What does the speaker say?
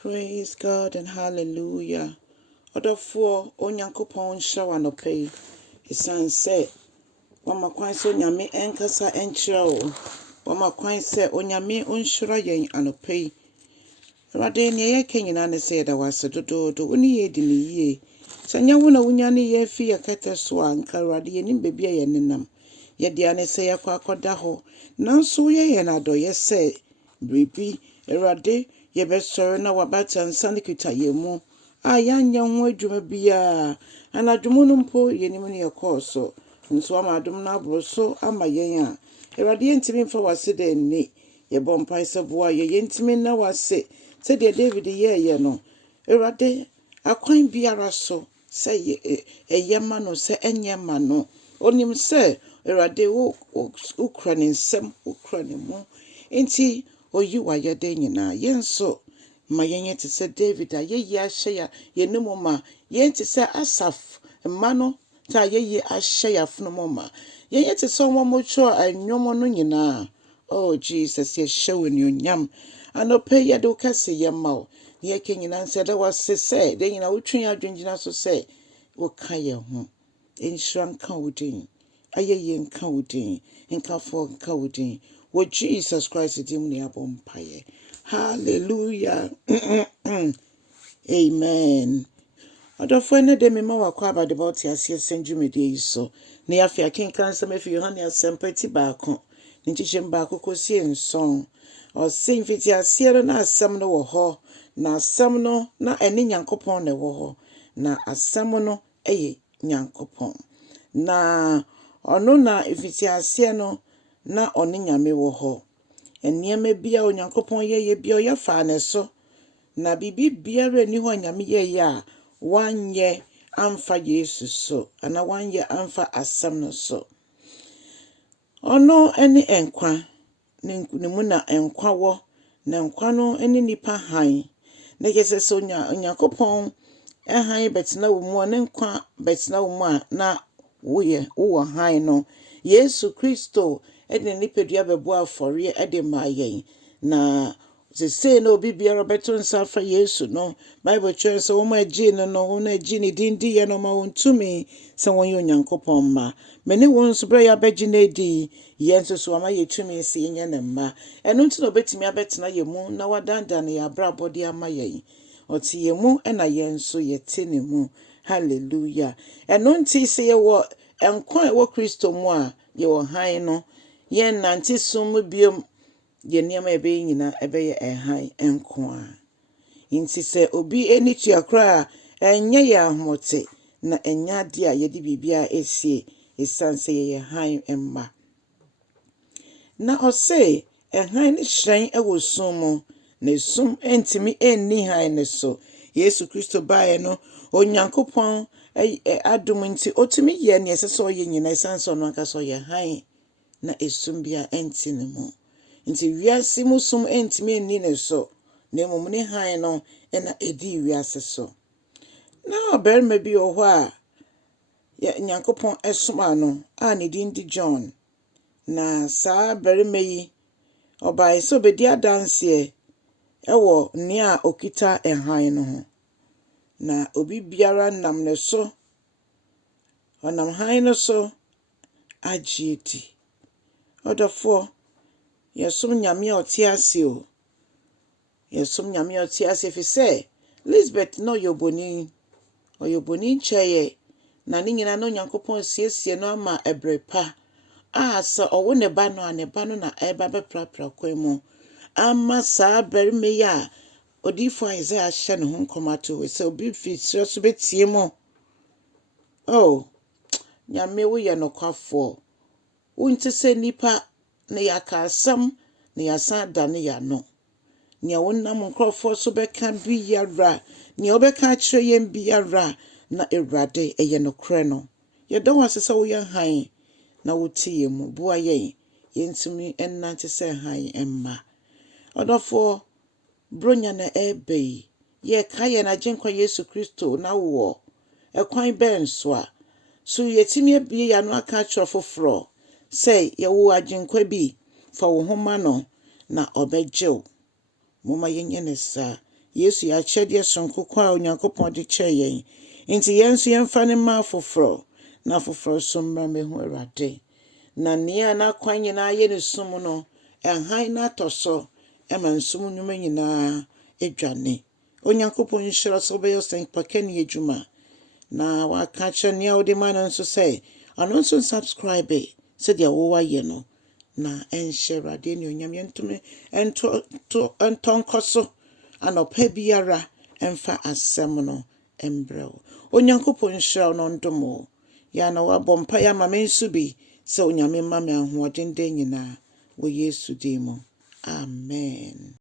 Praise God and hallelujah. Odofo Onyankopɔn shawa no pay. Isan say, Wama kwan se onyame enkasa enkyerɛ wo. Wama kwan se onyame onhyira yɛn anɔpɛ. Awurade ne yɛka nyina ne se yɛda wase dododo. Woni yɛ di ne yie. Sɛ nyɛ wo na wonya ne yɛ fi yɛkɛtɛ so a nka Awurade yɛnim baabi a yɛnenam. Yɛde ane se yɛkɔ akɔda hɔ. Nanso yɛ yɛn adɔyɛ sɛ biribi Awurade yɛbɛsɔre na wabata nsa ne kita yɛn mu. A yɛanyɛ ho adwuma biara. Anadwomu no mpo yɛnim ne yɛkɔɔ so. Nso ama adom no aboro so ama yɛn a. Awurade yɛntimi mfa wase da nni. Yɛbɔ mpae sɛ boa yɛntimi na wase. Sɛdeɛ David yɛɛyɛ no. Awurade akwan biara so sɛ ɛyɛ ma no sɛ ɛnyɛ ma no. Onim sɛ Awurade wo kura ne nsɛm, wo kura ne mu. Enti oyi wayɛde nyinaa. Yɛn so ma yɛnyɛ te sɛ David a yɛyi ahyɛ ya yɛnim ma. Yɛn te sɛ Asaf mma no ta yɛyi ahyɛ ya fonom ma. Yɛnyɛ te sɛ ɔmɔmɔtwo anwom no nyinaa. Oh Jesus, yɛhyɛ wo anuonyam. Anɔpɛ yɛde wo kɛse yɛma wo. Yɛka nyinaa sɛ da wase sɛ da nyinaa wotwe adwengyina so sɛ woka yɛn ho. Nhyira nka wo din. Ayɛyɛ nka wo din. Nkafo nka wo din. Wɔ Jesus Christ dim ne abɔ mpaeɛ. Hallelujah. Amen. Adɔfo ne de me ma wakɔ abade ba te aseɛ sɛndwumede yi so. Ne afia kenkan sɛ mefi Yohane Asɛm pati baako. Ne nkyekyɛm baako kɔsie 9. Ɔse mfiti aseɛ no na asɛm no wɔ hɔ. Na asɛm no na ɛne Nyankopɔn na ɛwɔ hɔ. Na asɛm no ɛyɛ Nyankopɔn. Na ɔno na mfiti aseɛ no na ɔne Nyame wɔ hɔ. Nneɛma bia Onyankopɔn yɛyɛ bia ɔyɛ fa ne so. Na bibi biara ni hɔ Nyame yɛyɛ a wanyɛ amfa Yesu so. Ana wanyɛ amfa asɛm no so. Ɔno ne nkwa. Ne mu na nkwa wɔ. Na nkwa no ne nipa han. Na yɛsɛ sɛ Onyankopɔn han bɛtena wo mu ne nkwa bɛtena wo mu a na wowɔ han no. Yesu Kristo de nipadua bɛbɔ afɔre de ma yɛn. Na sesei na obi biara bɛto nsa afa Yesu no. Bible kyerɛ sɛ wɔn agye no no, wɔn agye ne din di yɛ no ma wɔn tumi sɛ wɔn yɛ Onyankopɔn mma. Mene wɔn nso bɛrɛ yɛabɛgye no adi. Yɛn nso so ama yɛtumi sɛ yɛnyɛ ne mma. Ɛno nti na obɛtumi abɛtena yɛn mu na wadandan yɛn abrabɔ de ama yɛn. Ɔte yɛn mu na yɛn nso yɛte ne mu. Hallelujah. Ɛno nti sɛ yɛwɔ nkwa a ɛwɔ Kristo mu a yɛwɔ han no. Yɛn nante sum mu biom. Yɛn nneɛma ɛbɛyɛ nyinaa ɛbɛyɛ ɛhan nko a. Nti sɛ obi ani tua koraa a ɛnyɛ yɛn ahoɔte na ɛnyɛ ade a yɛde biribiara esie ɛsiane sɛ yɛyɛ han mma. Na ɔse ɛhan ne hyerɛn ɛwɔ sum mu na sum ntumi nni han ne so. Yesu Kristo baeɛ no Onyankopɔn adom nti otumi yɛ ne ɛsɛ sɛ ɔyɛ nyinaa ɛsiane sɛ ɔno ankasa ɔyɛ han na esum bia ɛnti ne mu. Nti wiase mu sum ntumi nni ne so. Na mmom ne han no na edi wiase so. Na ɔbarima bi wɔ hɔ a Nyankopɔn ɛsoma no a ne din di John. Na saa barima yi ɔbae sɛ obedi adanseɛ ɛwɔ nea a okita ɛhan no ho. Na obi biara nam ne so. Ɔnam han no so agye di. Ɔdɔfoɔ yɛsom Nyame a ɔte ase o. Yɛsom Nyame a ɔte ase fi sɛ Elizabeth na ɔyɛ oboni. Ɔyɛ oboni kyɛɛ na ne nyinaa na Onyankopɔn siesie no ama ɛbrɛ pa. A sɛ ɔwo ne ba no a ne ba no na ɛba bɛprapra kwan mu. Ama saa barima yi a Odiifo Isaiah hyɛ ne ho nkɔm ato sɛ obi fi srɛ so betie mu. Oh, Nyame woyɛ nokwafoɔ. Wonte sɛ nipa na yɛaka asɛm na yɛasan da ne yɛano. Nea wonam nkurɔfoɔ so bɛka biara, nea wobɛka akyerɛ yɛn biara na Awurade ɛyɛ nokorɛ no. Yɛdɔ wo ase sɛ woyɛ han na wote yɛn mu. Boa yɛn. Yɛntumi nnante sɛ han mma. Ɔdɔfoɔ bronya na ɛbɛ yi. Yɛka yɛn agyenkwa Yesu Kristo na wɔ ɛkwan bɛn so a. So yɛtumi abie yɛn ano aka akyerɛ foforɔ sɛ yɛwɔ agyenkwa bi fa wo ho ma no na ɔbɛgye wo. Moma yɛnyɛ ne saa. Yesu yɛakyɛdeɛ sonko kwa a Onyankopɔn de kyɛɛ yɛn. Nti yɛn nso yɛmfa ne ma afoforɔ na afoforɔ so mmra mehu Awurade. Na nea n'akwan nyinaa yɛ ne sum no, ɛnhan no atɔ so ma nsum nnwuma nyinaa adwane. Onyankopɔn nhyira so wobɛyɛ ɔsɛmpakani adwuma. Na waka kyerɛ nea wode ma no nso sɛ ɔno nso subscribe sɛdeɛ wowayɛ no. Na ɛnhyɛ Awurade anuonyam yɛntumi ɛntɔ nkɔ so anɔpa biara ɛmfa asɛm no ɛmbrɛ wo. Onyankopɔn nhyira wo na ɔndom wo. Yɛa na wabɔ mpaeɛ ama me nso bi sɛ Onyame mma me ahoɔden da nyinaa wɔ Yesu din mu. Amen.